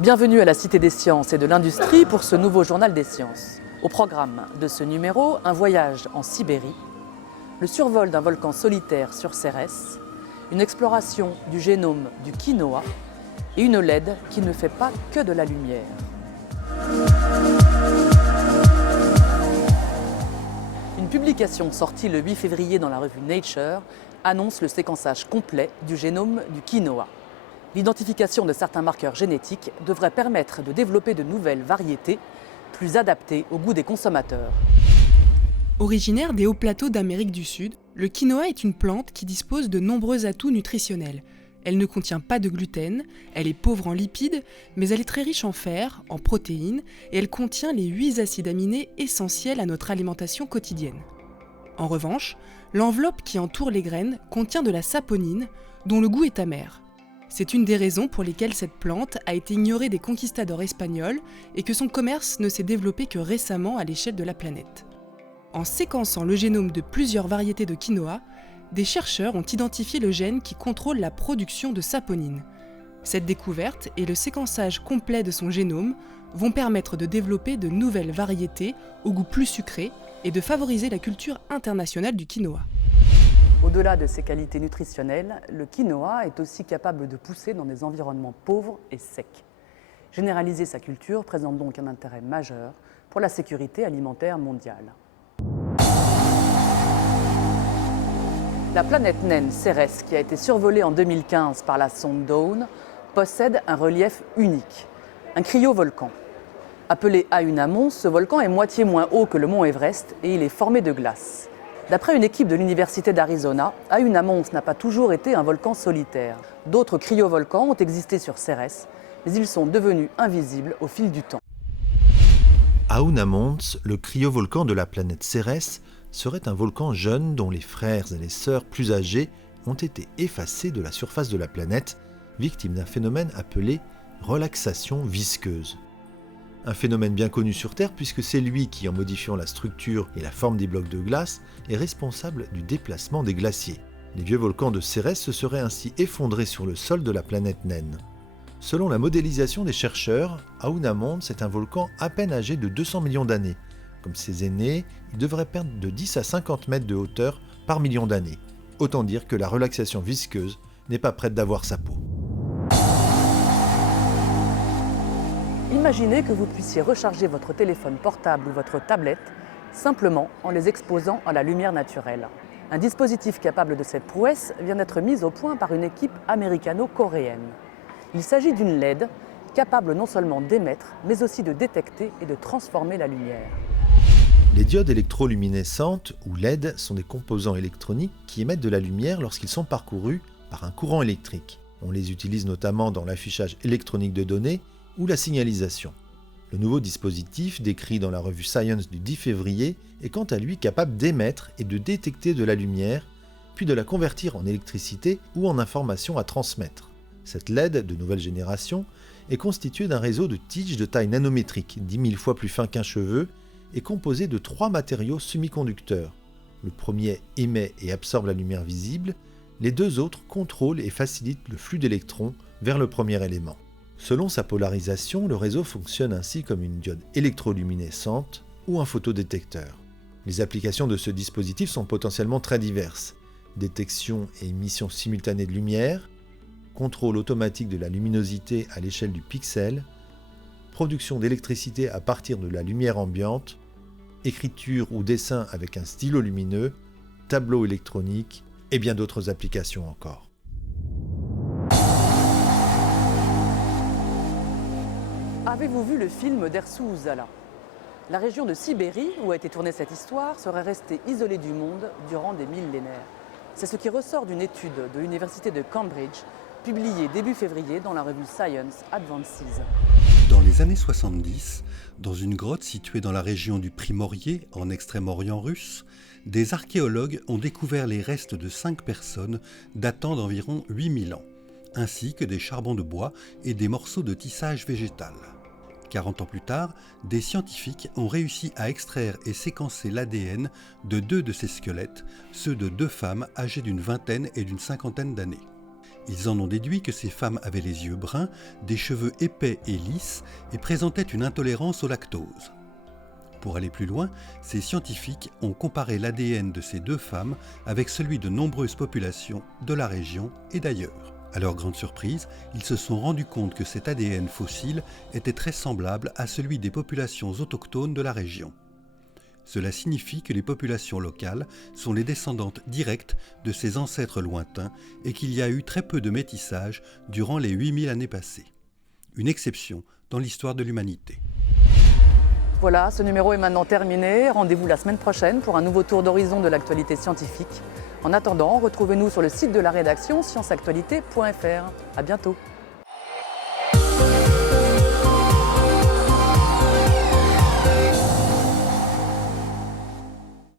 Bienvenue à la Cité des Sciences et de l'Industrie pour ce nouveau journal des sciences. Au programme de ce numéro, un voyage en Sibérie, le survol d'un volcan solitaire sur Cérès, une exploration du génome du quinoa et une LED qui ne fait pas que de la lumière. Une publication sortie le 8 février dans la revue Nature annonce le séquençage complet du génome du quinoa. L'identification de certains marqueurs génétiques devrait permettre de développer de nouvelles variétés plus adaptées au goût des consommateurs. Originaire des hauts plateaux d'Amérique du Sud, le quinoa est une plante qui dispose de nombreux atouts nutritionnels. Elle ne contient pas de gluten, elle est pauvre en lipides, mais elle est très riche en fer, en protéines, et elle contient les 8 acides aminés essentiels à notre alimentation quotidienne. En revanche, l'enveloppe qui entoure les graines contient de la saponine, dont le goût est amer. C'est une des raisons pour lesquelles cette plante a été ignorée des conquistadors espagnols et que son commerce ne s'est développé que récemment à l'échelle de la planète. En séquençant le génome de plusieurs variétés de quinoa, des chercheurs ont identifié le gène qui contrôle la production de saponine. Cette découverte et le séquençage complet de son génome vont permettre de développer de nouvelles variétés au goût plus sucré et de favoriser la culture internationale du quinoa. Au-delà de ses qualités nutritionnelles, le quinoa est aussi capable de pousser dans des environnements pauvres et secs. Généraliser sa culture présente donc un intérêt majeur pour la sécurité alimentaire mondiale. La planète naine Cérès, qui a été survolée en 2015 par la sonde Dawn, possède un relief unique, un cryovolcan. Appelé Aunamons, ce volcan est moitié moins haut que le mont Everest et il est formé de glace. D'après une équipe de l'Université d'Arizona, Aunamons n'a pas toujours été un volcan solitaire. D'autres cryovolcans ont existé sur Cérès, mais ils sont devenus invisibles au fil du temps. Aunamons, le cryovolcan de la planète Cérès, serait un volcan jeune dont les frères et les sœurs plus âgés ont été effacés de la surface de la planète, victime d'un phénomène appelé relaxation visqueuse. Un phénomène bien connu sur Terre puisque c'est lui qui, en modifiant la structure et la forme des blocs de glace, est responsable du déplacement des glaciers. Les vieux volcans de Cérès se seraient ainsi effondrés sur le sol de la planète naine. Selon la modélisation des chercheurs, Aunamons est un volcan à peine âgé de 200 millions d'années. Comme ses aînés, il devrait perdre de 10 à 50 mètres de hauteur par million d'années. Autant dire que la relaxation visqueuse n'est pas prête d'avoir sa peau. Imaginez que vous puissiez recharger votre téléphone portable ou votre tablette simplement en les exposant à la lumière naturelle. Un dispositif capable de cette prouesse vient d'être mis au point par une équipe américano-coréenne. Il s'agit d'une LED capable non seulement d'émettre, mais aussi de détecter et de transformer la lumière. Les diodes électroluminescentes, ou LED, sont des composants électroniques qui émettent de la lumière lorsqu'ils sont parcourus par un courant électrique. On les utilise notamment dans l'affichage électronique de données ou la signalisation. Le nouveau dispositif, décrit dans la revue Science du 10 février, est quant à lui capable d'émettre et de détecter de la lumière, puis de la convertir en électricité ou en information à transmettre. Cette LED de nouvelle génération est constituée d'un réseau de tiges de taille nanométrique, 10 000 fois plus fin qu'un cheveu, et composé de 3 matériaux semi-conducteurs. Le premier émet et absorbe la lumière visible, les 2 autres contrôlent et facilitent le flux d'électrons vers le premier élément. Selon sa polarisation, le réseau fonctionne ainsi comme une diode électroluminescente ou un photodétecteur. Les applications de ce dispositif sont potentiellement très diverses. Détection et émission simultanée de lumière, contrôle automatique de la luminosité à l'échelle du pixel, production d'électricité à partir de la lumière ambiante, écriture ou dessin avec un stylo lumineux, tableau électronique et bien d'autres applications encore. Avez-vous vu le film d'Ersu Uzala ? La région de Sibérie, où a été tournée cette histoire, serait restée isolée du monde durant des millénaires. C'est ce qui ressort d'une étude de l'université de Cambridge, publiée début février dans la revue Science Advances. Dans les années 70, dans une grotte située dans la région du Primorié, en Extrême-Orient russe, des archéologues ont découvert les restes de 5 personnes datant d'environ 8000 ans, ainsi que des charbons de bois et des morceaux de tissage végétal. 40 ans plus tard, des scientifiques ont réussi à extraire et séquencer l'ADN de 2 de ces squelettes, ceux de 2 femmes âgées d'une vingtaine et d'une cinquantaine d'années. Ils en ont déduit que ces femmes avaient les yeux bruns, des cheveux épais et lisses et présentaient une intolérance au lactose. Pour aller plus loin, ces scientifiques ont comparé l'ADN de ces 2 femmes avec celui de nombreuses populations de la région et d'ailleurs. À leur grande surprise, ils se sont rendus compte que cet ADN fossile était très semblable à celui des populations autochtones de la région. Cela signifie que les populations locales sont les descendantes directes de ces ancêtres lointains et qu'il y a eu très peu de métissage durant les 8000 années passées. Une exception dans l'histoire de l'humanité. Voilà, ce numéro est maintenant terminé. Rendez-vous la semaine prochaine pour un nouveau tour d'horizon de l'actualité scientifique. En attendant, retrouvez-nous sur le site de la rédaction scienceactualité.fr. À bientôt.